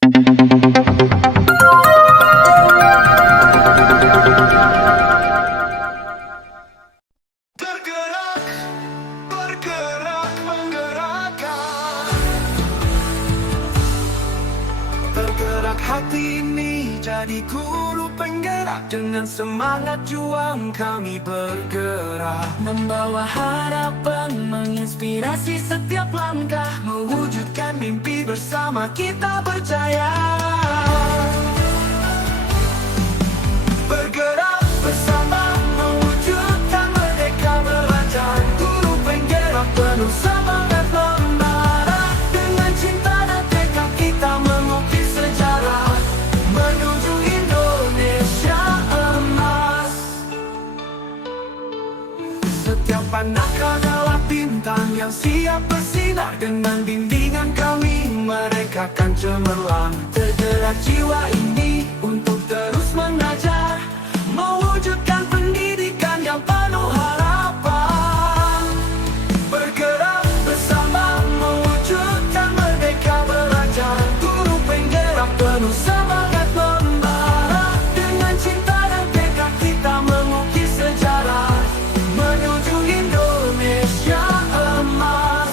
Bergerak, bergerak, menggerakkan. Tergerak hati ini jadi guru penggerak. Dengan semangat juang kami bergerak, membawa harapan, menginspirasi setiap langkah, mewujudkan mimpi bersama kita percaya. Bergerak bersama, mewujudkan merdeka belajar. Guru penggerak penuh semangat membara. Dengan cinta dan tekad kita mengukir sejarah, menuju Indonesia emas. Setiap anak adalah bintang yang siap bersinar. Dengan bimbingan kami mereka kan cemerlang. Tergerak jiwa ini untuk terus mengajar, mewujudkan pendidikan yang penuh harapan. Bergerak bersama, mewujudkan merdeka belajar. Guru penggerak penuh semangat membara. Dengan cinta dan tekad kita mengukir sejarah, menuju Indonesia emas.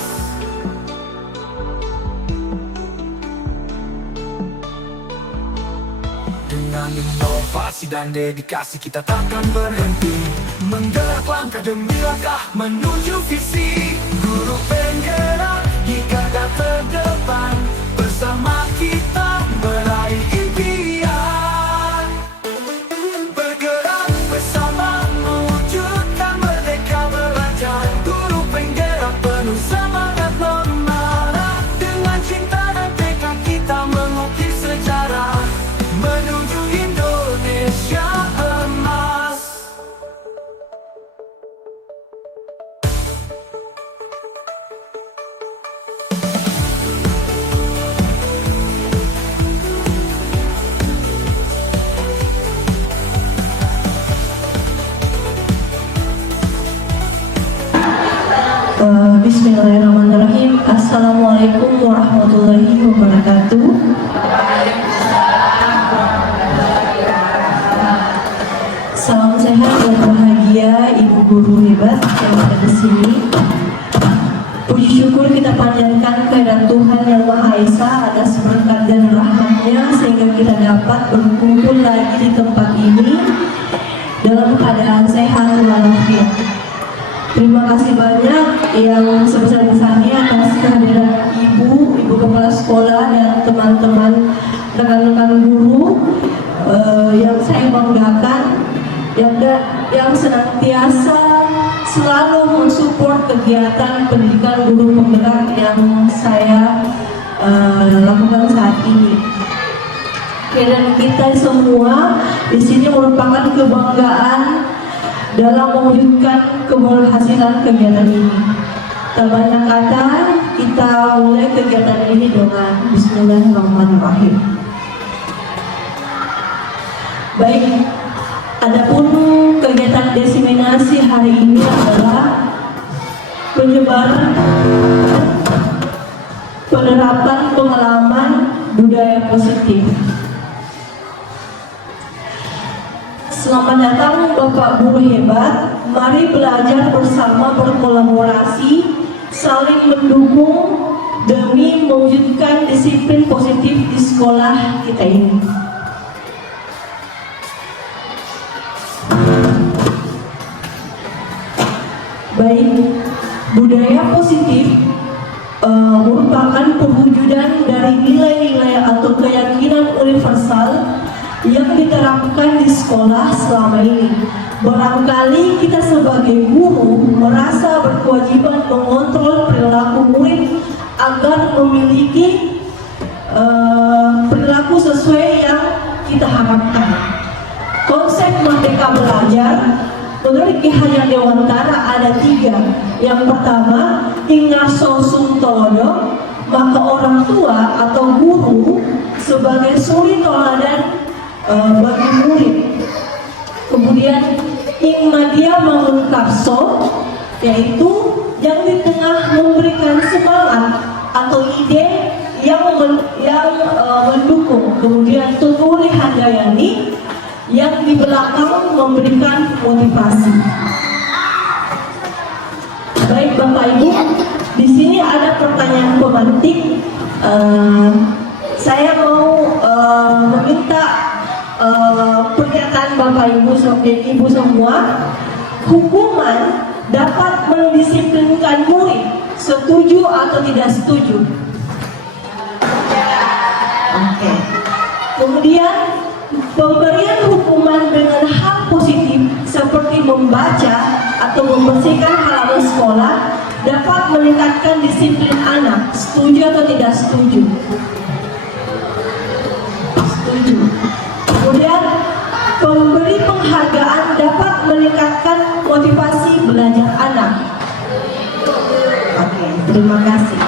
Dengan inovasi dan dedikasi kita takkan berhenti, menggerak langkah demi langkah menuju visi. Guru penggerak di garda terdepan, bersama kita meraih impian. Bergerak bersama, mewujudkan merdeka belajar. Guru penggerak penuh semangat membara. Dengan cinta dan tekad kita mengukir sejarah, menuju Indonesia emas. Bismillahirrahmanirrahim. Assalamualaikum warahmatullahi wabarakatuh. Salam sehat dan bahagia ibu guru hebat yang ada di sini. Puji syukur kita panjatkan kehadirat Tuhan Yang Maha Esa atas berkat dan rahmatnya, sehingga kita dapat berkumpul lagi di tempat ini dalam keadaan sehat walafiat. Terima kasih banyak yang sebesar-besarnya atas kehadiran ibu kepala sekolah dan teman-teman rekan-rekan guru yang saya banggakan, yang senantiasa selalu mensupport kegiatan pendidikan guru penggerak yang saya lakukan saat ini. Dan kita semua di sini merupakan kebanggaan dalam mewujudkan keberhasilan kegiatan ini. Tak banyak kata, kita mulai kegiatan ini dengan Bismillahirrahmanirrahim. Baik, adapun kegiatan diseminasi hari ini adalah penerapan pengalaman budaya positif. Selamat datang Bapak Guru hebat. Mari belajar bersama, berkolaborasi, saling mendukung demi mewujudkan disiplin positif di sekolah kita ini. Baik, budaya positif merupakan perwujudan dari nilai-nilai atau keyakinan universal yang diterapkan di sekolah selama ini. Barangkali kita sebagai guru merasa berkewajiban mengontrol perilaku murid agar memiliki perilaku sesuai yang kita harapkan. Konsep merdeka belajar menurut Ki Hajar Dewantara ada 3. Yang pertama, ingarso suntolodo, maka orang tua atau guru sebagai suri toladan bagi murid. Kemudian ing madia mangun karso, yaitu yang di tengah memberikan semangat atau ide mendukung. Kemudian Tuturi Handayani yang di belakang memberikan motivasi. Baik Bapak Ibu, di sini ada pertanyaan pemantik. Saya mau meminta pernyataan Bapak Ibu dan Ibu semua. Hukuman dapat mendisiplinkan murid, setuju atau tidak setuju? Oke. Kemudian pemberian hukuman dengan hal positif seperti membaca atau membersihkan halaman sekolah dapat meningkatkan disiplin anak. Setuju atau tidak setuju? Setuju. Kemudian pemberi penghargaan dapat meningkatkan motivasi belajar anak. Oke, terima kasih.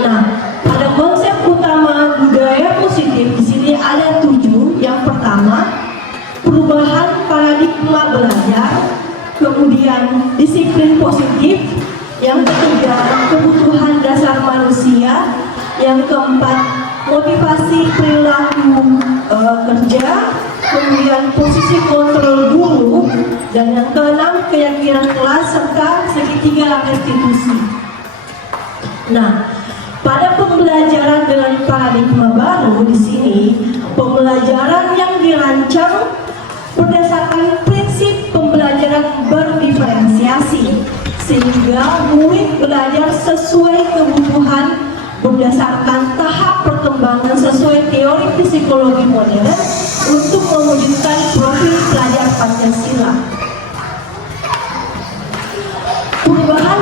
Nah, pada konsep utama budaya positif di sini ada 7. Yang pertama, perubahan paradigma belajar. Kemudian disiplin positif. Yang ketiga, kebutuhan dasar manusia. Yang keempat, motivasi perilaku kerja. Kemudian posisi kontrol guru. Dan yang keenam, keyakinan kelas serta segitiga restitusi. Nah, pada pembelajaran dengan paradigma baru di sini, pembelajaran yang dirancang berdasarkan prinsip pembelajaran berdiferensiasi, sehingga murid belajar sesuai kebutuhan berdasarkan tahap perkembangan sesuai teori psikologi modern untuk mewujudkan profil pelajar Pancasila. Perubahan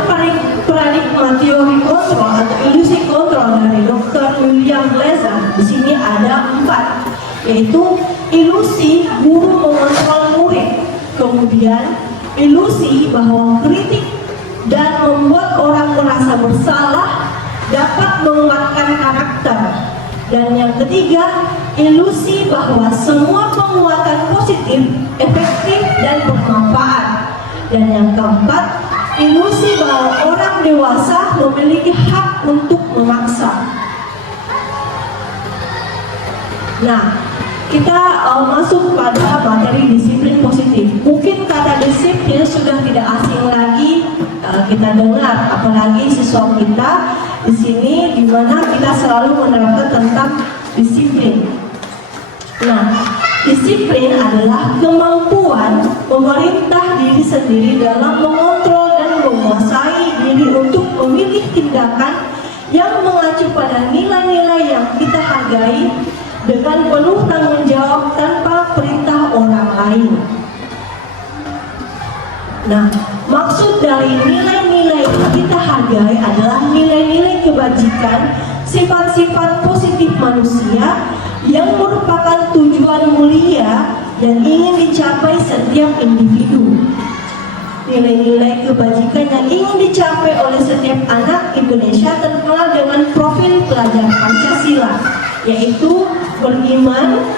paradigma teori kontrol atau ilusi kontrol dari Dr. William Glasser di sini ada 4, yaitu ilusi guru mengontrol murid, kemudian ilusi bahwa kritik dan membuat orang merasa bersalah dapat menguatkan karakter, dan yang ketiga, ilusi bahwa semua penguatan positif efektif dan bermanfaat, dan yang keempat, ilusi bahwa orang dewasa memiliki hak untuk memaksa. Nah, kita masuk pada materi disiplin positif. Mungkin kata disiplin sudah tidak asing lagi kita dengar, apalagi siswa kita di sini, di mana kita selalu menerapkan tentang disiplin. Nah, disiplin adalah kemampuan memerintah diri sendiri dalam mengontrol dan menguasai diri untuk memilih tindakan yang mengacu pada nilai-nilai yang kita hargai dengan penuh tanggung jawab tanpa perintah orang lain. Nah, maksud dari nilai-nilai yang kita hargai adalah nilai-nilai kebajikan, sifat-sifat positif manusia yang merupakan tujuan mulia yang ingin dicapai setiap individu. Nilai-nilai kebajikan yang ingin dicapai oleh setiap anak Indonesia terkenal dengan profil pelajar Pancasila, yaitu beriman,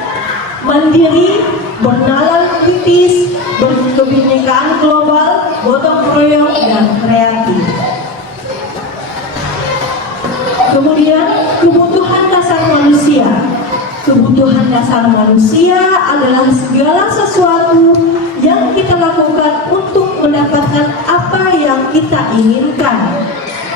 mandiri, bernalar kritis, berkebinekaan global, gotong royong, dan kreatif. Kemudian kebutuhan dasar manusia. Kebutuhan dasar manusia adalah segala sesuatu yang kita lakukan untuk mendapatkan apa yang kita inginkan.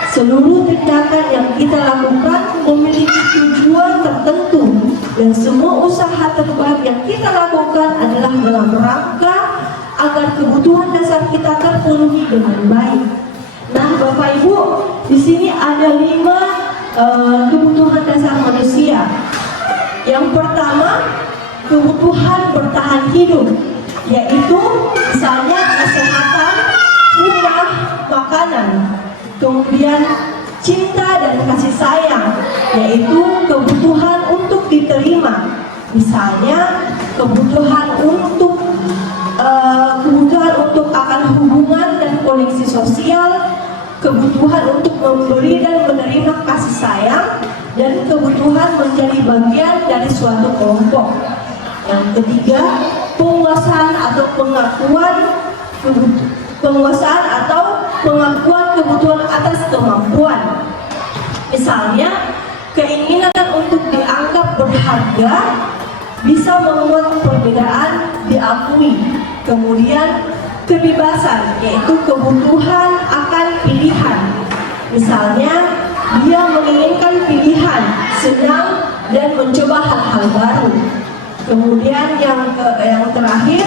Seluruh tindakan yang kita lakukan memiliki tujuan tertentu, dan semua usaha terbaik yang kita lakukan adalah dalam rangka agar kebutuhan dasar kita terpenuhi dengan baik. Nah, Bapak Ibu, di sini ada 5 kebutuhan dasar manusia. Yang pertama, kebutuhan bertahan hidup, yaitu misalnya kesehatan, rumah, makanan. Kemudian cinta dan kasih sayang, yaitu kebutuhan untuk diterima. Misalnya kebutuhan untuk akan hubungan dan koneksi sosial, kebutuhan untuk memberi dan menerima kasih sayang, dan kebutuhan menjadi bagian dari suatu kelompok. Yang ketiga, penguasaan atau penguasaan atau pengakuan kebutuhan atas kemampuan. Misalnya, keinginan untuk dianggap berharga bisa membuat perbedaan diakui. Kemudian kebebasan, yaitu kebutuhan akan pilihan. Misalnya, dia menginginkan pilihan, senang dan mencoba hal-hal baru. Kemudian yang terakhir,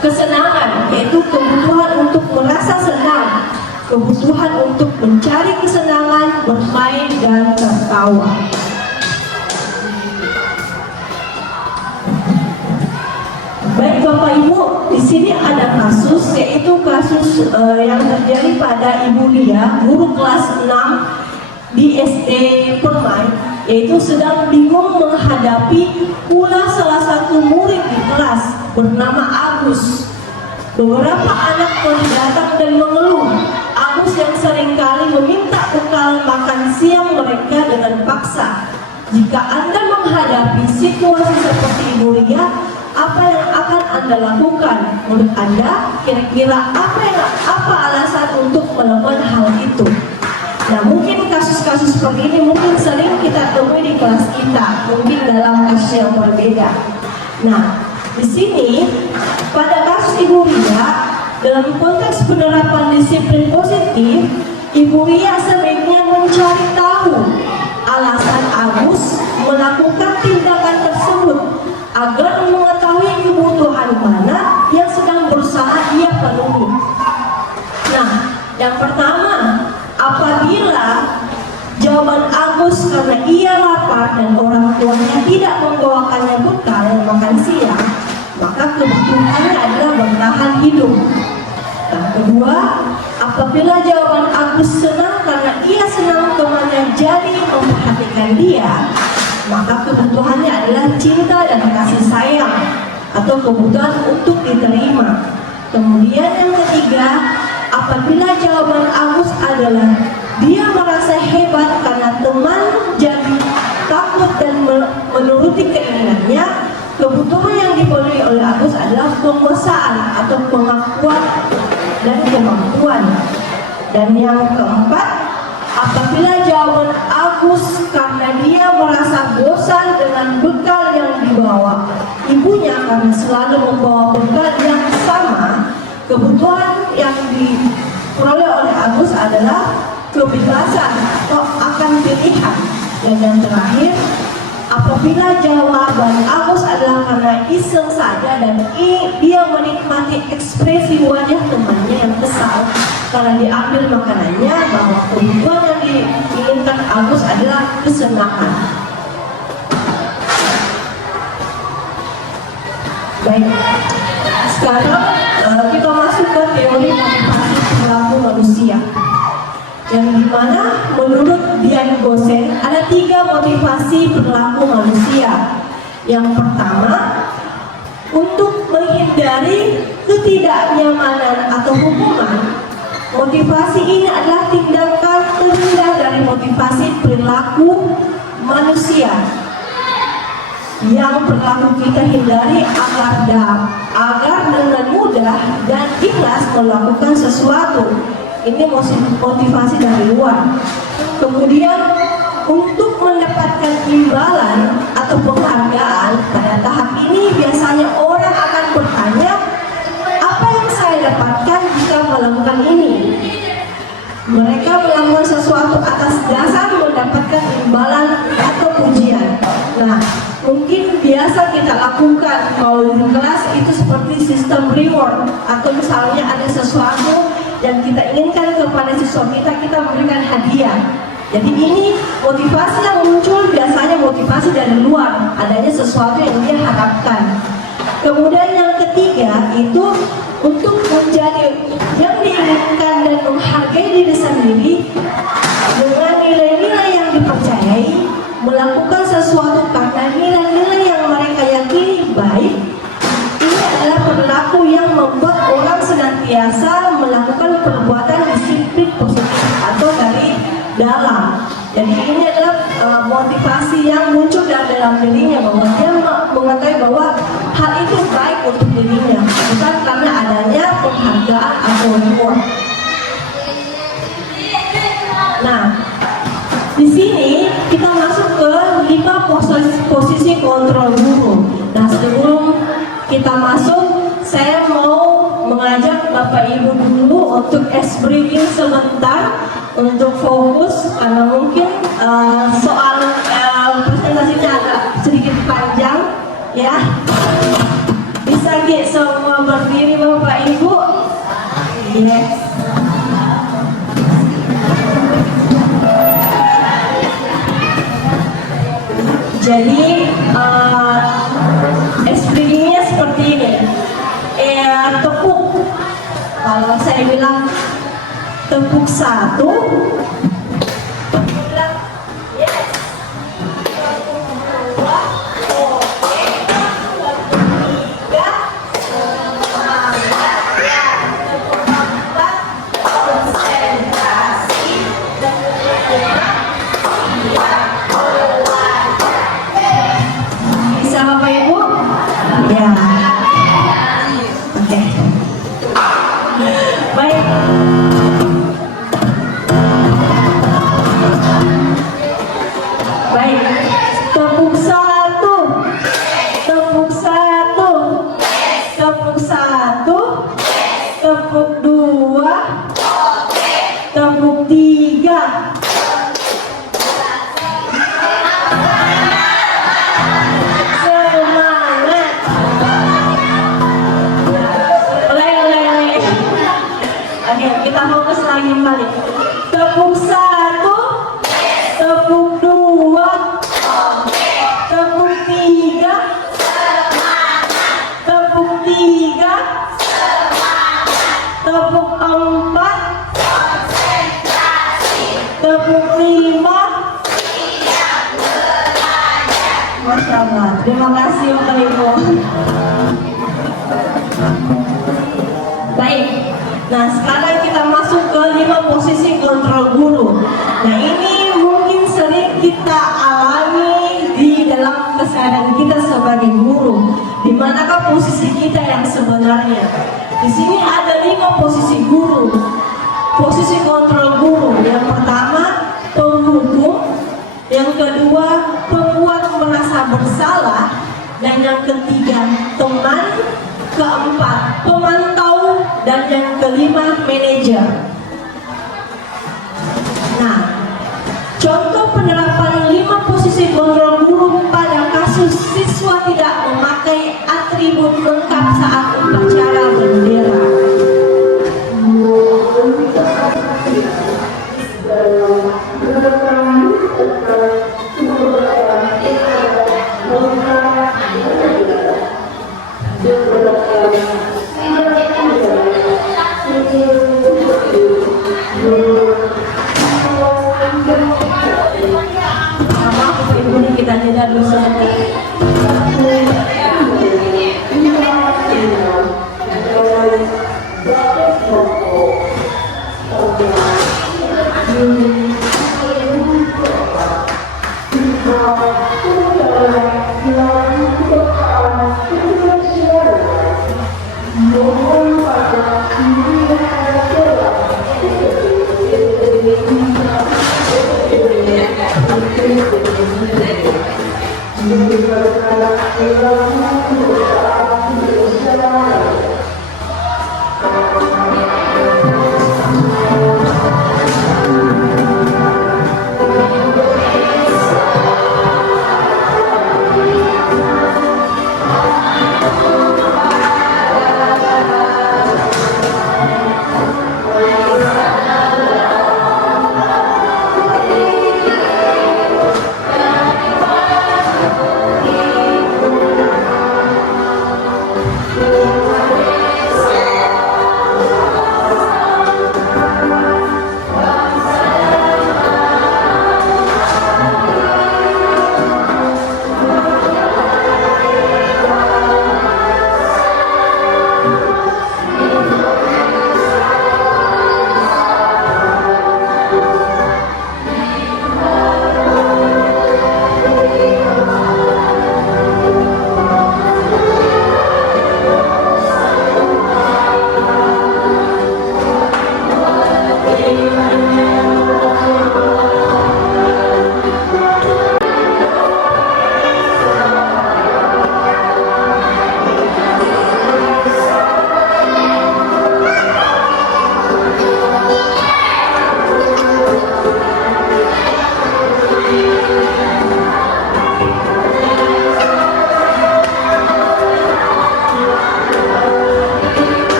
kesenangan, yaitu kebutuhan untuk merasa senang, kebutuhan untuk mencari kesenangan, bermain dan tertawa. Baik Bapak Ibu, di sini ada kasus, yaitu kasus yang terjadi pada Ibu Lia, guru kelas 6 di SD Permai, yaitu sedang bingung menghadapi pula salah satu murid di kelas bernama Agus. Beberapa anak mulai datang dan mengeluh. Agus yang seringkali meminta bekal makan siang mereka dengan paksa. Jika Anda menghadapi situasi seperti Ibu Lia, apa yang akan Anda lakukan? Menurut Anda, kira-kira apa alasan untuk melakukan hal itu? Nah, mungkin kasus-kasus seperti ini mungkin sering kita temui di kelas kita, mungkin dalam kasus yang berbeda. Nah, di sini pada kasus Ibu Lia, dalam konteks penerapan disiplin positif, Ibu Lia sebaiknya mencari tahu alasan Agus melakukan tindakan tersebut agar mengetahui kebutuhan mana yang sedang berusaha ia penuhi. Nah, yang pertama, apabila jawaban Agus karena ia lapar dan orang tuanya tidak membawakannya bekal makan siang, maka kebutuhannya adalah bertahan hidup. Yang kedua, apabila jawaban Agus senang karena ia senang temannya jadi memperhatikan dia, maka kebutuhannya adalah cinta dan kasih sayang atau kebutuhan untuk diterima. Kemudian yang ketiga, apabila jawaban Agus adalah dia merasa hebat karena teman jadi takut dan menuruti keinginannya, kebutuhan yang dipenuhi oleh Agus adalah penguasaan atau pengakuan dan kemampuan. Dan yang keempat, apabila jawaban Agus karena dia merasa bosan dengan bekal yang dibawa ibunya karena selalu membawa bekal yang sama, kebutuhan yang diperoleh oleh Agus adalah kebebasan atau akan pilihan. Dan yang terakhir, apabila jawaban Agus adalah karena iseng saja dan dia menikmati ekspresi wajah temannya yang kesal karena diambil makanannya, bahwa kebutuhan yang diinginkan Agus adalah kesenangan. Baik, sekarang kita masuk ke teori motivasi perilaku manusia, yang dimana menurut Dian Gosen ada 3 motivasi perilaku manusia. Yang pertama, untuk menghindari ketidaknyamanan atau hukuman. Motivasi ini adalah tindakan terendah dari motivasi perilaku manusia yang perlu kita hindari agar dengan mudah dan ikhlas melakukan sesuatu. Ini motivasi dari luar. Kemudian untuk mendapatkan imbalan atau penghargaan, pada tahap ini biasanya orang akan bertanya, apa yang saya dapatkan jika melakukan ini? Mereka melakukan sesuatu atas dasar mendapatkan imbalan atau pujian. Nah, mungkin biasa kita lakukan kalau di kelas itu seperti sistem reward, atau misalnya ada sesuatu yang kita inginkan kepada siswa kita memberikan hadiah. Jadi ini motivasi yang muncul biasanya motivasi dari luar, adanya sesuatu yang dia harapkan. Kemudian yang ketiga itu untuk menjadi yang diinginkan dan menghargai diri sendiri dengan nilai-nilai yang dipercayai, melakukan sesuatu karena nilai-nilai yang mereka yakini baik. Ini adalah perilaku yang membuat orang senantiasa melakukan perbuatan disiplin positif atau dari dalam. Jadi ini adalah motivasi yang muncul dari dalam dirinya, bahwa dia mengetahui bahwa hal itu baik untuk dirinya, bukan karena adanya penghargaan atau reward. Nah, 5 posisi kontrol guru. Nah, sebelum kita masuk, saya mau mengajak Bapak Ibu dulu untuk ice breaking sebentar untuk fokus, karena mungkin soal presentasinya agak sedikit panjang ya. Bisa semua berdiri Bapak Ibu? Yes. Jadi explaining-nya seperti ini. Tepuk. Kalau saya bilang tepuk 1, bilang yes. Tepuk 2, oke. Tepuk 3, semangat ya. Tepuk 4, konsentrasi. Tepuk 5, siap. Bisa Bapak Ibu? Ya. Oke. Baik. Baik. Tepuk 1. Tepuk 1. Tepuk 1. Tepuk 2. Tepuk 3. Kita fokus lagi balik. Tepuk 1, tepuk 2, tepuk 3, tepuk 3, tepuk 4, tepuk 5. Masya Allah. Terima kasih Bapak Ibu. Baik. Nah, sekarang kita masuk ke 5 posisi kontrol guru. Nah, ini mungkin sering kita alami di dalam keseharian kita sebagai guru. Di manakah posisi kita yang sebenarnya? Di sini ada 5 posisi guru. Posisi kontrol guru. Yang pertama, penghukum. Yang kedua, pembuat merasa bersalah. Dan yang ketiga, teman. Keempat, pemantau. Dan yang kelima, manajer. Nah, contoh penerapan 5 posisi kontrol guru pada kasus siswa tidak memakai atribut lengkap saat upacara bendera. Kita tidak bisa.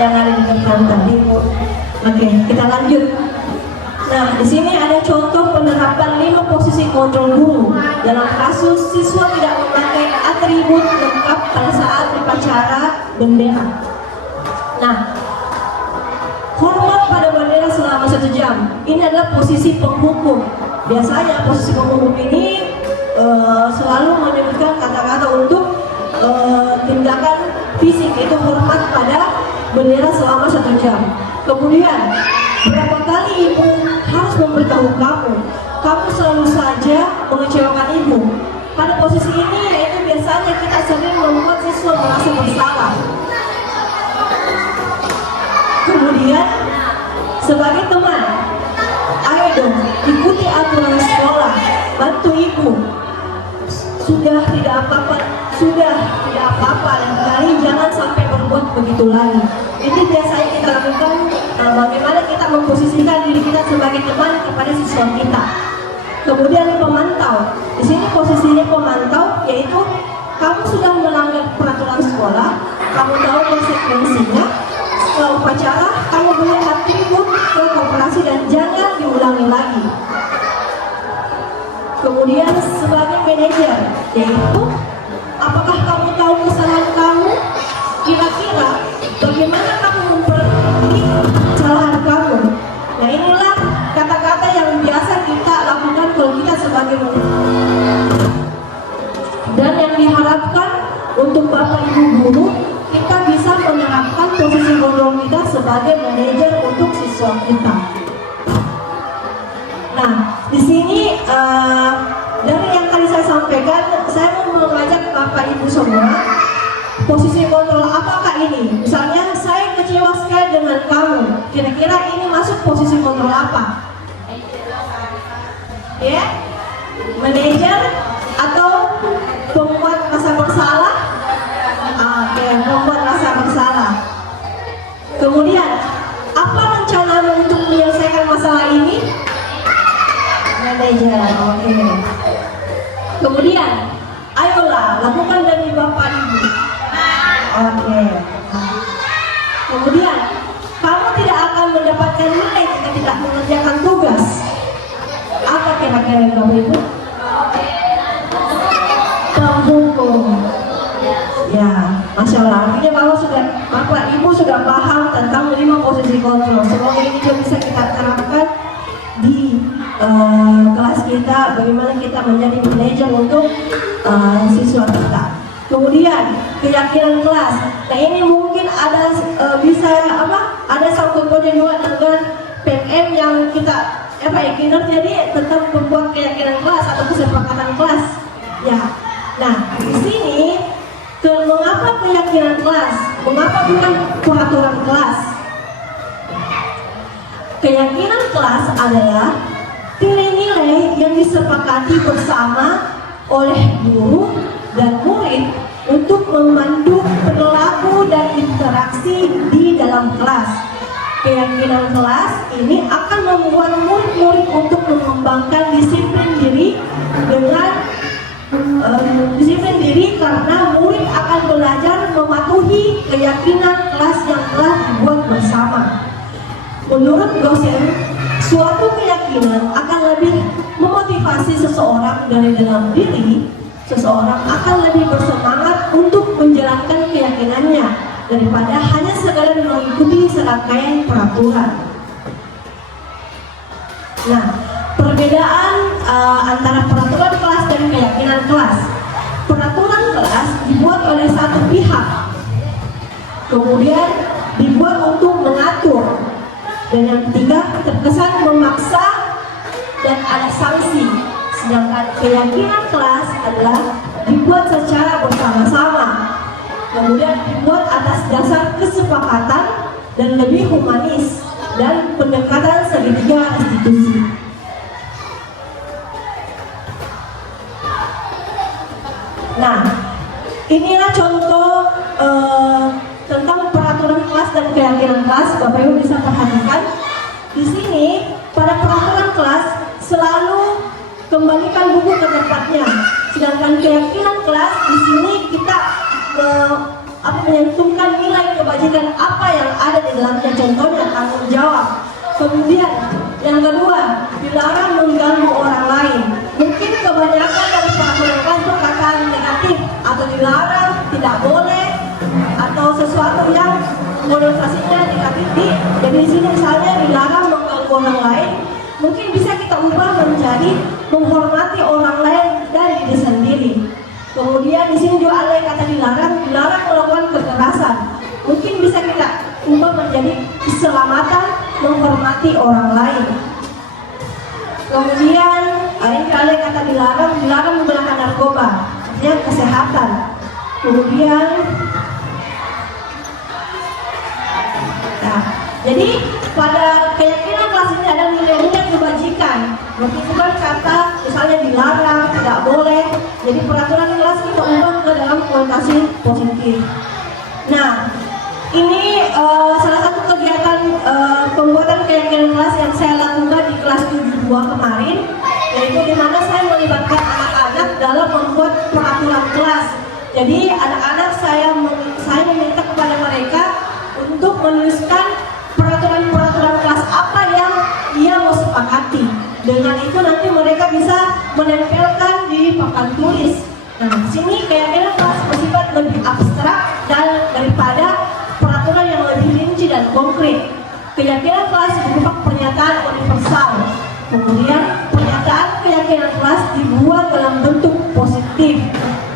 yang ada di depan tadi, Bu. Oke, kita lanjut. Nah, di sini ada contoh penerapan 5 posisi kontrol guru dalam kasus siswa tidak memakai atribut lengkap pada saat upacara bendera. Nah, hormat pada bendera selama 1 jam. Ini adalah posisi penghukum. Biasanya posisi penghukum ini selalu menyebutkan kata-kata untuk tindakan fisik, itu hormat pada bendera selama 1 jam. Kemudian, berapa kali ibu harus memberitahu kamu selalu saja mengecewakan ibu. Pada posisi ini, yaitu biasanya kita sering membuat siswa merasa bersalah. Kemudian, sebagai teman, ayo dong ikuti aturan sekolah, bantu ibu. Sudah tidak apa-apa, dan kali jangan sampai berbuat begitu lagi. Ini biasanya kita lakukan bagaimana kita memposisikan diri kita sebagai teman kepada siswa kita. Kemudian pemantau. Di sini posisinya pemantau, yaitu kamu sudah melanggar peraturan sekolah, kamu tahu konsekuensinya. Setelah upacara, kamu boleh atribut ke koperasi dan jangan diulangi lagi. Kemudian sebagai manajer, yaitu apakah kamu tahu kesalahan kamu? Kira-kira bagaimana kamu memperbaiki kesalahan kamu? Nah, inilah kata-kata yang biasa kita lakukan kalau kita sebagai manajer. Dan yang diharapkan untuk Bapak Ibu guru, kita bisa menerapkan posisi kontrol kita sebagai manajer untuk siswa kita. Nah, di sini dari yang tadi saya sampaikan, saya mau mengajak Bapak Ibu semua, posisi kontrol apakah ini? Misalnya saya kecewa sekali dengan kamu, kira-kira ini masuk posisi kontrol apa? Ya, manajer atau pembuat rasa bersalah? Oke, membuat rasa bersalah. Kemudian, apa rencanamu untuk menyelesaikan masalah ini? Manajer, oke. Kemudian, ayolah lakukan dari Bapak Ibu. Oke. Kemudian, kamu tidak akan mendapatkan nilai jika tidak mengerjakan tugas. Apa kira-kira Bapak Ibu? Penghukum. Ya, Masya Allah. Artinya Bapak Ibu sudah paham tentang 5 posisi kontrol. Semoga ini juga bisa kita terapkan di kelas kita, bagaimana kita menjadi manajer untuk siswa kita. Kemudian keyakinan kelas. Nah, ini mungkin ada ada sangkut pautnya juga dengan PMM yang kita jadi tetap membuat keyakinan kelas atau kesepakatan kelas. Ya. Nah, di sini mengapa keyakinan kelas? Mengapa bukan peraturan kelas? Keyakinan kelas adalah nilai-nilai yang disepakati bersama oleh guru dan murid untuk memandu perilaku dan interaksi di dalam kelas. Keyakinan kelas ini akan membuat murid-murid untuk mengembangkan disiplin diri karena murid akan belajar mematuhi keyakinan kelas yang telah dibuat bersama. Menurut dosen, suatu keyakinan akan lebih memotivasi seseorang dari dalam diri. Seseorang akan lebih bersemangat untuk menjalankan keyakinannya daripada hanya sekadar mengikuti serangkaian peraturan. Nah, perbedaan antara peraturan kelas dan keyakinan kelas. Peraturan kelas dibuat oleh satu pihak, kemudian dibuat untuk mengatur. Dan yang ketiga, terkesan memaksa dan ada sanksi. Sedangkan keyakinan kelas adalah dibuat secara bersama-sama, kemudian dibuat atas dasar kesepakatan dan lebih humanis dan pendekatan segitiga institusi. Nah, inilah contoh tentang peraturan kelas dan keyakinan kelas. Bapak Ibu bisa perhatikan di sini pada peraturan kelas selalu kembalikan buku ke tempatnya. Sedangkan keyakinan kelas di sini kita menyantumkan nilai kebajikan apa yang ada di dalamnya, contohnya tanggung jawab. Kemudian yang kedua, dilarang mengganggu orang lain. Mungkin kebanyakan dari peraturan itu perkataan negatif, atau dilarang, tidak boleh, atau sesuatu yang konotasinya negatif. Jadi di sini misalnya dilarang mengganggu orang lain, mungkin bisa kita ubah menjadi menghormati orang lain dan diri sendiri. Kemudian di sini juga ada yang kata dilarang melakukan kekerasan. Mungkin bisa kita ubah menjadi keselamatan, menghormati orang lain. Kemudian ini ada yang kata dilarang menggunakan narkoba, artinya kesehatan. Kemudian jadi pada keyakinan kelas ini ada nilai-nilai kebajikan. Begitu kan kata misalnya dilarang, tidak boleh. Jadi peraturan kelas kita ubah ke dalam konotasi positif. Nah, ini salah satu kegiatan pembuatan keyakinan kelas yang saya lakukan di kelas 72 kemarin, yaitu di mana saya melibatkan anak-anak dalam membuat peraturan kelas. Jadi anak-anak saya meminta kepada mereka untuk menuliskan peraturan kelas apa yang ia mau sepakati. Dengan itu nanti mereka bisa menempelkan di papan tulis. Nah, sini keyakinan kelas bersifat lebih abstrak daripada peraturan yang lebih rinci dan konkret. Keyakinan kelas berupa pernyataan universal. Kemudian pernyataan keyakinan kelas dibuat dalam bentuk positif.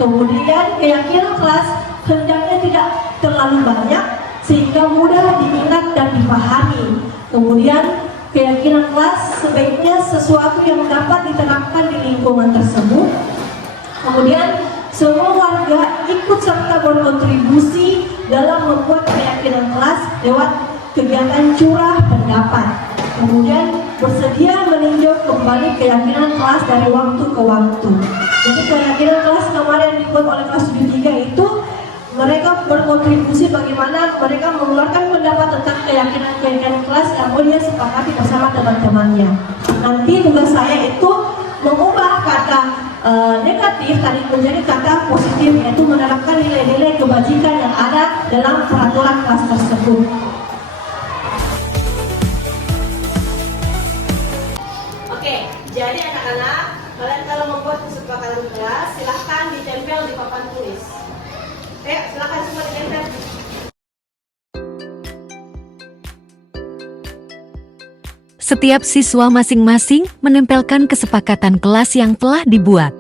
Kemudian keyakinan kelas hendaknya tidak terlalu banyak sehingga mudah diingat dan dipahami. Kemudian keyakinan kelas sebaiknya sesuatu yang dapat diterapkan di lingkungan tersebut. Kemudian semua warga ikut serta berkontribusi dalam membuat keyakinan kelas lewat kegiatan curah pendapat. Kemudian bersedia meninjau kembali keyakinan kelas dari waktu ke waktu. Jadi keyakinan kelas kemarin yang dibuat oleh kelas 73 itu mereka berkontribusi bagaimana mereka mengeluarkan pendapat tentang keyakinan kelas yang mau dia sepakati bersama teman-temannya. Nanti tugas saya itu mengubah kata negatif tadi menjadi kata positif, yaitu menerapkan nilai-nilai kebajikan yang ada dalam peraturan kelas tersebut. Oke, jadi anak-anak, kalian kalau membuat kesepakatan kelas silahkan ditempel di papan tulis. Silakan semua ditempel. Setiap siswa masing-masing menempelkan kesepakatan kelas yang telah dibuat.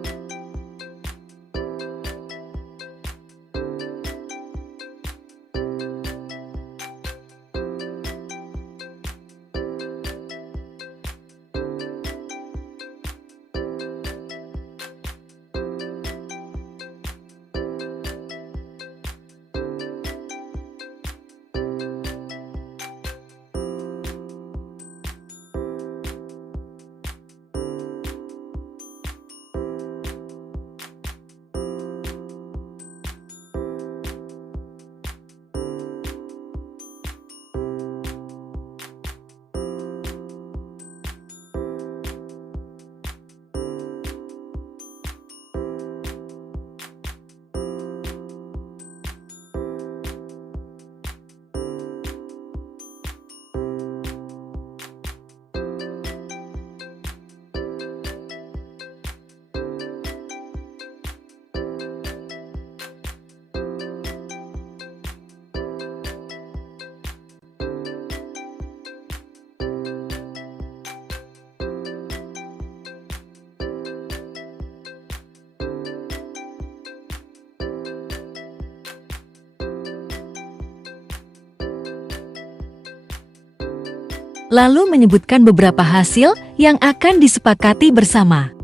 Lalu menyebutkan beberapa hasil yang akan disepakati bersama.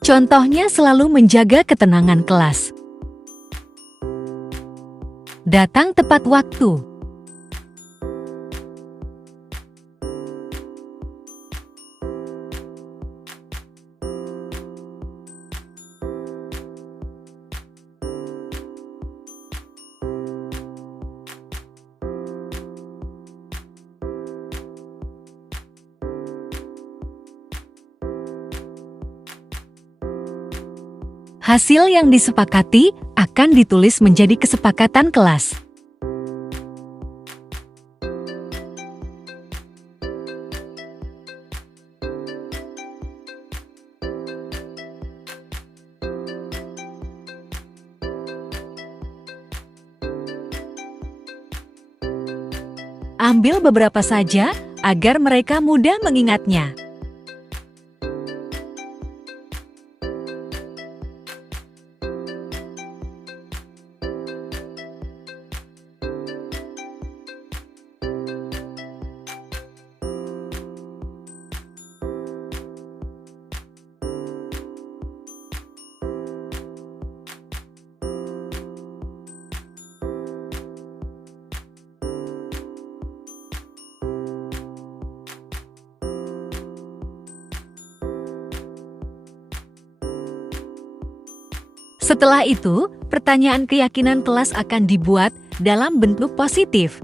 Contohnya selalu menjaga ketenangan kelas. Datang tepat waktu. Hasil yang disepakati akan ditulis menjadi kesepakatan kelas. Ambil beberapa saja agar mereka mudah mengingatnya. Setelah itu, pertanyaan keyakinan kelas akan dibuat dalam bentuk positif.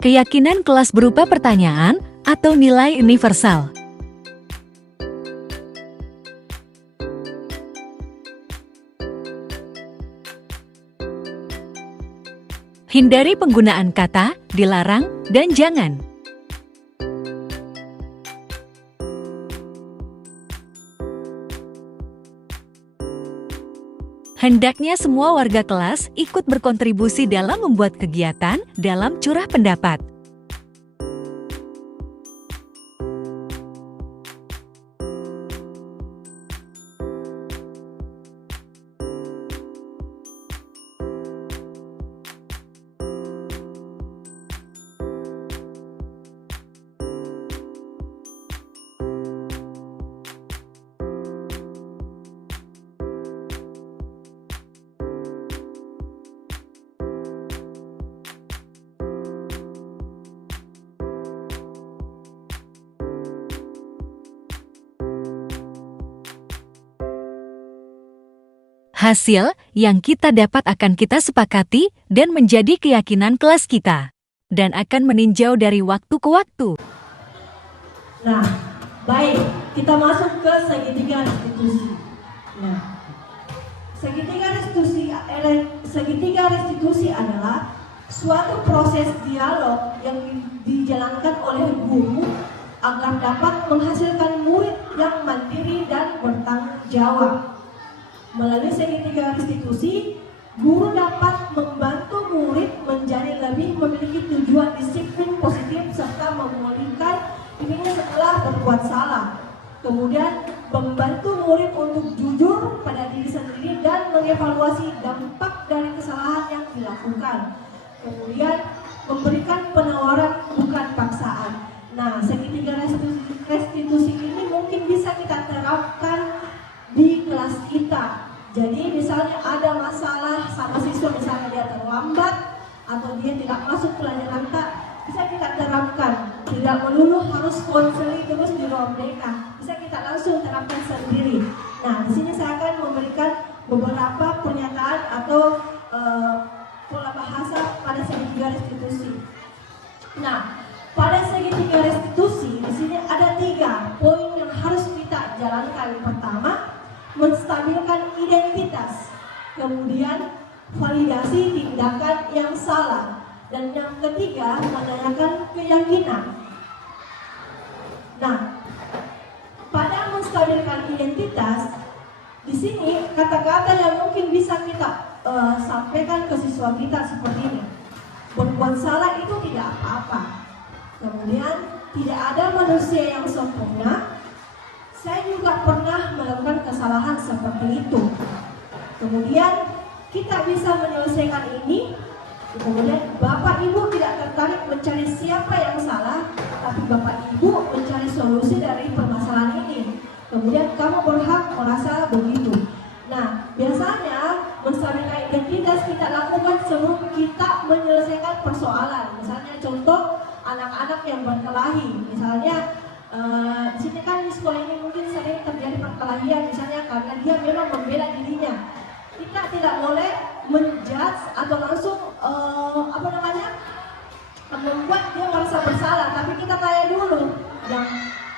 Keyakinan kelas berupa pertanyaan atau nilai universal. Hindari penggunaan kata, dilarang, dan jangan. Hendaknya semua warga kelas ikut berkontribusi dalam membuat kegiatan dalam curah pendapat. Hasil yang kita dapat akan kita sepakati dan menjadi keyakinan kelas kita, dan akan meninjau dari waktu ke waktu. Nah, baik, kita masuk ke segitiga restitusi. Nah, segitiga restitusi adalah suatu proses dialog yang dijalankan oleh guru agar dapat menghasilkan murid yang mandiri dan bertanggung jawab. Melalui segitiga restitusi, guru dapat membantu murid menjadi lebih memiliki tujuan disiplin positif serta memulihkan dirinya setelah berbuat salah. Kemudian membantu murid untuk jujur pada diri sendiri dan mengevaluasi dampak dari kesalahan yang dilakukan. Kemudian memberikan penawaran bukan paksaan. Nah, segitiga restitusi ini mungkin bisa kita terapkan di kelas kita. Jadi misalnya ada masalah sama siswa, misalnya dia terlambat atau dia tidak masuk pelajaran tak, bisa kita terapkan. Tidak melulu harus konseling terus di ruang BK, bisa kita langsung terapkan sendiri. Nah, di sini saya akan memberikan beberapa pernyataan atau pola bahasa pada segitiga restitusi. Nah, pada segitiga restitusi di sini ada 3 poin yang harus kita jalankan. Pertama, menstabilkan identitas, kemudian validasi tindakan yang salah, dan yang ketiga menanyakan keyakinan. Nah, pada menstabilkan identitas, di sini kata-kata yang mungkin bisa kita sampaikan ke siswa kita seperti ini: berbuat salah itu tidak apa-apa. Kemudian tidak ada manusia yang sempurna. Saya juga pernah melakukan kesalahan seperti itu. Kemudian kita bisa menyelesaikan ini. Kemudian Bapak Ibu tidak tertarik mencari siapa yang salah, tapi Bapak Ibu mencari solusi dari permasalahan ini. Kemudian kamu berhak merasa begitu. Nah, biasanya menstabilkan identitas kita lakukan sebelum kita menyelesaikan persoalan. Misalnya contoh anak-anak yang berkelahi. Misalnya di sini kan di sekolah ini mungkin sering terjadi perkelahian bahagia misalnya karena dia memang membela dirinya. Kita tidak boleh menjudge atau langsung membuat dia merasa bersalah, tapi kita tanya dulu yang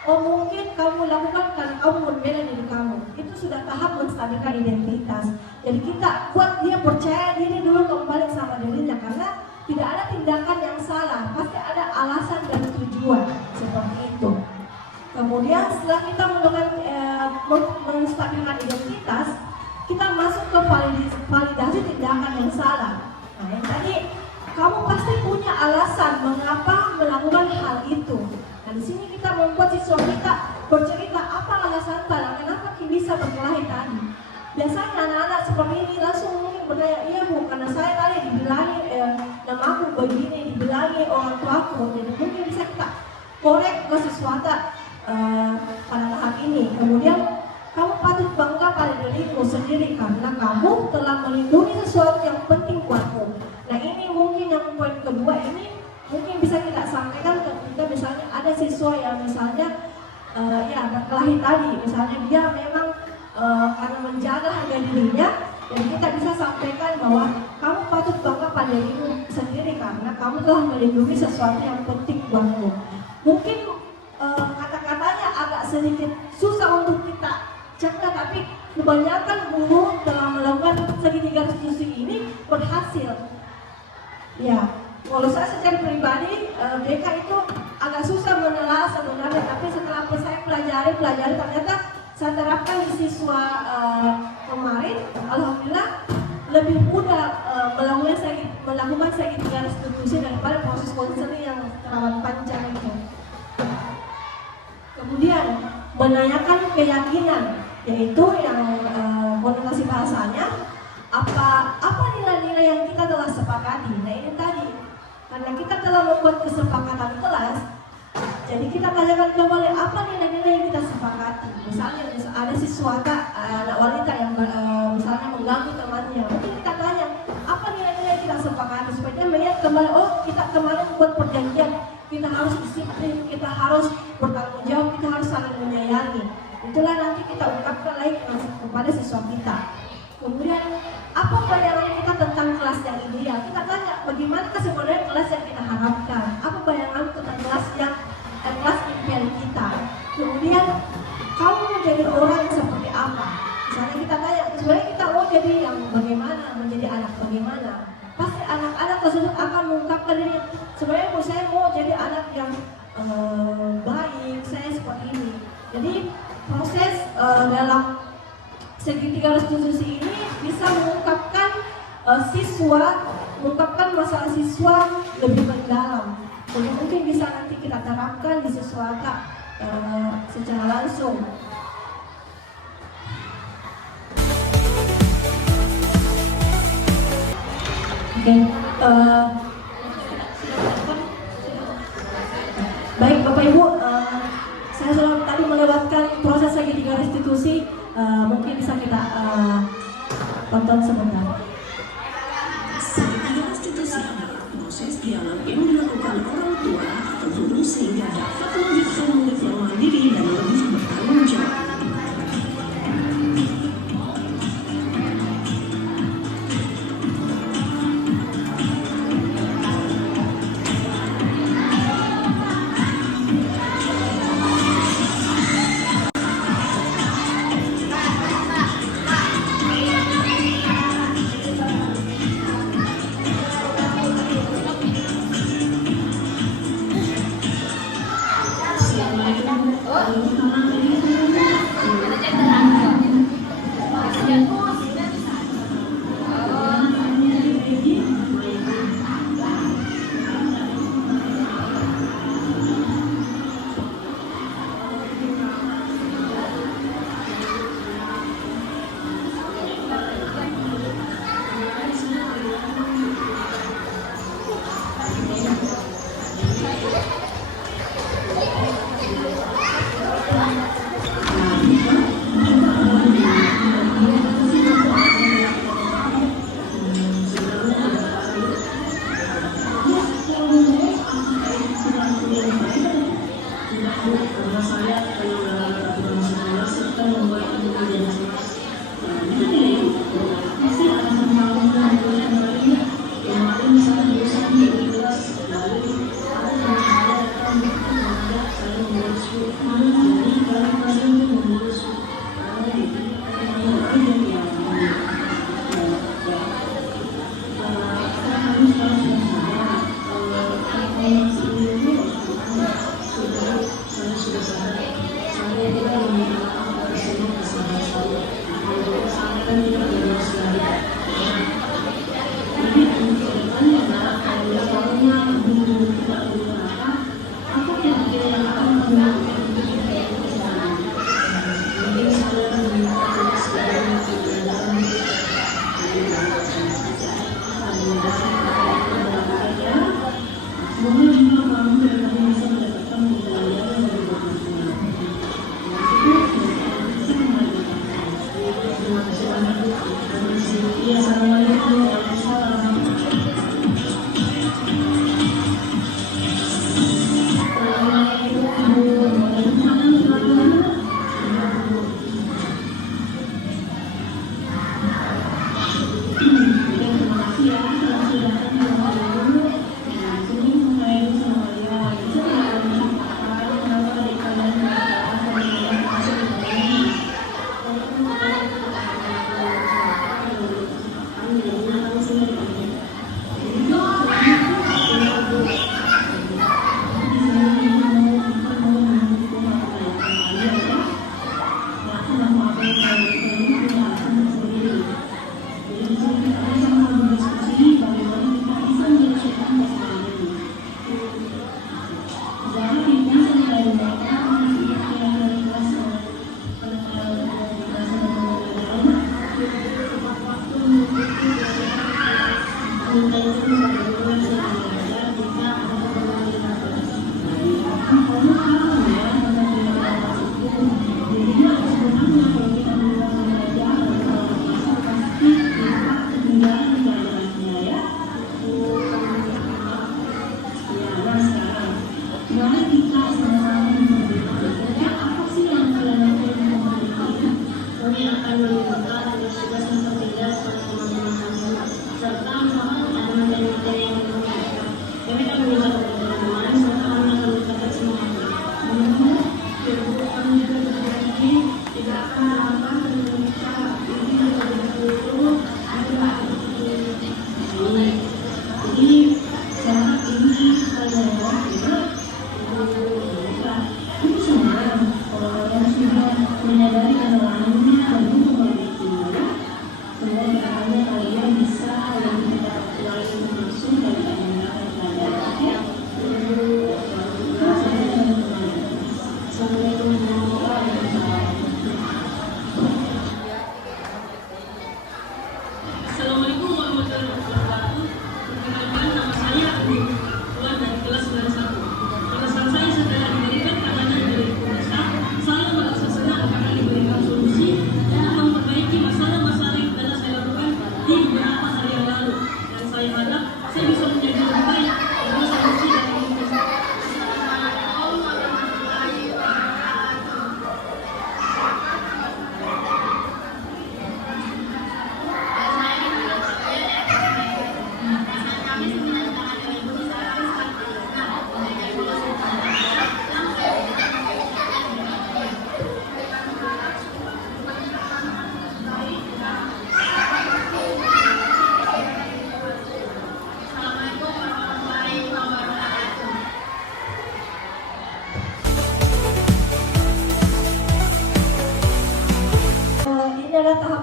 mungkin kamu lakukan karena kamu membela diri kamu. Itu sudah tahap menstabilkan identitas. Jadi kita buat dia percaya diri dulu kembali sama dirinya, karena tidak ada tindakan yang salah, pasti ada alasan dan tujuan seperti itu. Kemudian setelah kita melakukan menstabilkan identitas, kita masuk ke validasi tindakan yang salah. Nah, yang tadi kamu pasti punya alasan mengapa melakukan hal itu. Nah, di sini kita membuat siswa kita bercerita apa alasan kenapa bisa berkelahi tadi. Biasanya anak-anak seperti ini langsung mungkin bertanya, iya Bu, karena saya tadi dibilangi nama aku begini, dibilangi orang tuaku. Jadi mungkin bisa kita korek ke siswata pada tahap ini. Kemudian kamu patut bangga pada dirimu sendiri karena kamu telah melindungi sesuatu yang penting buatmu. Nah, ini mungkin yang poin kedua ini mungkin bisa kita sampaikan ketika misalnya ada siswa yang misalnya berkelahi tadi, misalnya dia memang karena menjaga harga dirinya, dan kita bisa sampaikan bahwa kamu patut bangga pada dirimu sendiri karena kamu telah melindungi sesuatu yang penting buatmu. Mungkin kata-katanya agak sedikit susah untuk kita cerna, tapi kebanyakan guru telah melakukan segitiga restitusi ini berhasil. Ya, kalau saya secara pribadi, BK itu agak susah menelaah sebenarnya, tapi setelah saya pelajari ternyata saya terapkan di siswa kemarin, alhamdulillah lebih mudah melakukan segitiga restitusi daripada proses konseling yang teramat panjang itu. Kemudian menanyakan keyakinan, yaitu yang konotasi bahasanya apa nilai-nilai yang kita telah sepakati. Nah, ini tadi karena kita telah membuat kesepakatan kelas, jadi kita tanyakan kembali apa nilai-nilai yang kita sepakati. Misalnya ada siswa anak wanita yang misalnya mengganggu temannya, mungkin kita tanya apa nilai-nilai yang kita sepakati supaya dia melihat kembali, oh kita kemarin membuat perjanjian, kita harus disiplin, kita harus bertanggung jawab, kita harus saling menyayangi. Itulah nanti kita ungkapkan lagi kepada siswa kita. Kemudian apa bayangan kita tentang kelas yang ideal? Kita tanya bagaimana sebenarnya kelas yang kita harapkan? Apa bayangan tentang kelas impian kita? Kemudian kamu mau jadi orang yang seperti apa? Misalnya kita tanya, sebenarnya kita mau jadi yang bagaimana, menjadi anak bagaimana? Pasti anak-anak tersebut akan mengungkapkan diri. Sebenarnya saya mau jadi anak yang baik, saya seperti ini. Jadi proses dalam segitiga restitusi ini bisa mengungkapkan masalah siswa lebih mendalam. Jadi mungkin bisa nanti kita terapkan di siswa secara langsung. Oke, baik Bapak Ibu, saya sudah tadi melewatkan proses segitiga restitusi. Mungkin bisa kita tonton sebentar. Segitiga restitusi adalah proses dialog yang dilakukan orang tua atau guru sehingga dapat lebih memiliki mandiri dan lebih bertanggung jawab.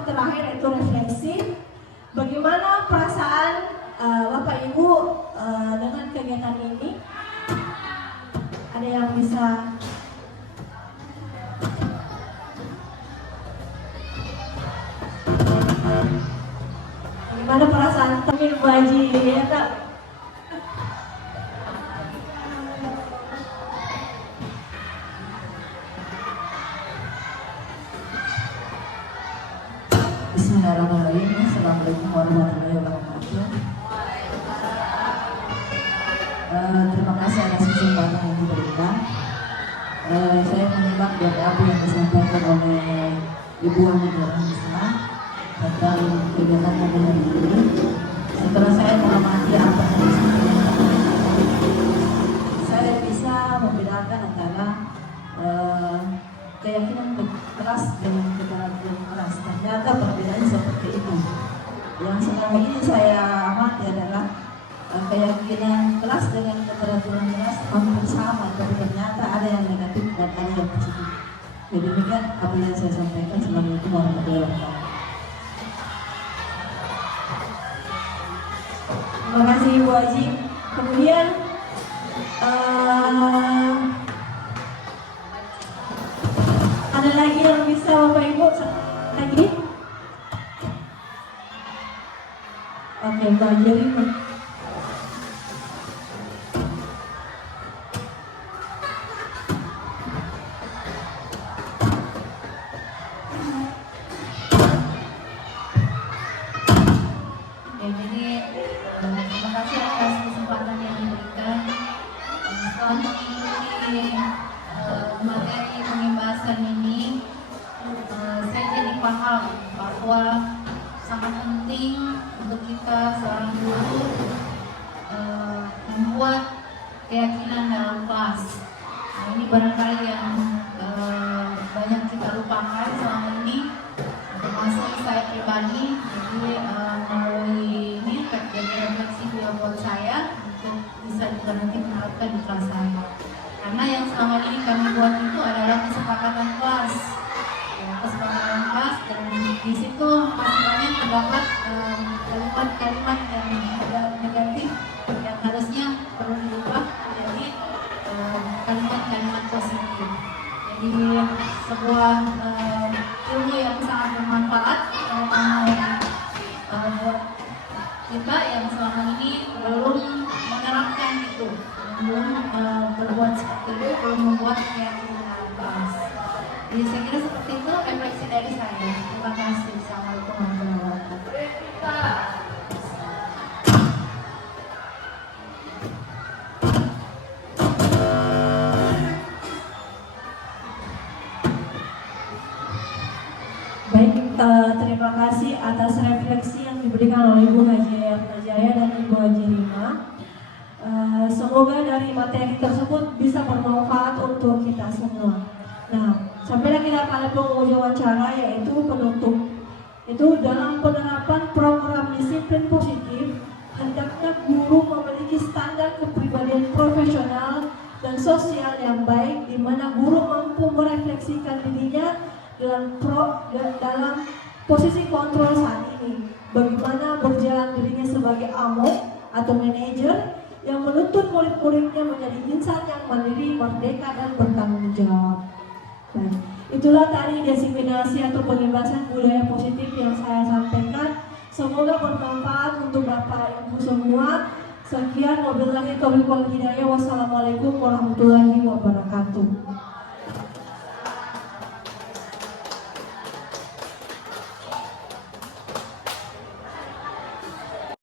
tahap terakhir yaitu refleksi. Bagaimana perasaan Bapak Ibu dengan kegiatan ini? Ada yang bisa bagaimana perasaan Tamil Baji ya Kak? Bismillahirrahmanirrahim. Assalamualaikum warahmatullahi wabarakatuh. Terima kasih atas kesempatan yang diberikan. Saya menyimak dari apa yang disampaikan oleh Ibu Hamidah Rahisa tentang kegiatan mobil ini. Setelah saya mengamati apa yang disampaikan, saya bisa membedakan antara keyakinan keras dengan keterangan keras. Ternyata perbedaannya seperti itu. Yang selama ini saya amati adalah keyakinan keras dengan keteraturan keras hampir sama, tapi ternyata ada yang negatif dan ada yang positif. Jadi demikian apa yang saya sampaikan. Assalamualaikum warahmatullahi wabarakatuh. Terima kasih Ibu Haji. Kemudian ada lagi yang bisa Bapak Ibu lagi? Oke, Mbak Jerima. Ya, jadi terima kasih atas kesempatan yang diberikan. Setelah mengikuti materi pembahasan ini, saya jadi paham bahwa sangat penting untuk kita seorang guru membuat keyakinan dalam kelas. Nah, ini barangkali yang banyak kita lupakan selama ini, termasuk saya pribadi. Jadi melalui ini terjadi refleksi buat saya untuk bisa juga nanti menerapkan di kelas saya. Karena yang selama ini kami buat itu adalah kesepakatan kelas, kesepakatan kelas, dan di situ masih banyak terdapat kalimat-kalimat yang agak negatif yang harusnya perlu diubah menjadi kalimat-kalimat positif. Jadi sebuah ilmu yang sangat bermanfaat buat kita yang selama ini belum menerapkan itu, belum berbuat seperti itu, belum membuat keyakinan dalam kelas. Jadi saya kira seperti itu refleksi dari saya. Terima kasih. Assalamualaikum warahmatullahi wabarakatuh. Baik, terima kasih atas refleksi yang diberikan oleh Ibu Haji Jaya dan Ibu Haji Rima. Semoga dari materi tersebut bisa bermanfaat untuk kita semua. Nah, sampailah kita pada penghujung acara, yaitu penutup. Itu dalam penerapan program disiplin positif, hendaknya guru memiliki standar kepribadian profesional dan sosial yang baik, di mana guru mampu merefleksikan dirinya dalam posisi kontrol saat ini. Bagaimana berjalan dirinya sebagai amok atau manajer yang menuntut murid-muridnya menjadi insan yang mandiri, merdeka, dan bertanggung jawab. Baik, itulah tadi diseminasi atau pembahasan budaya positif yang saya sampaikan. Semoga bermanfaat untuk Bapak Ibu semua. Sekian, wabillahi taufiq wal hidayah. Wassalamualaikum warahmatullahi wabarakatuh.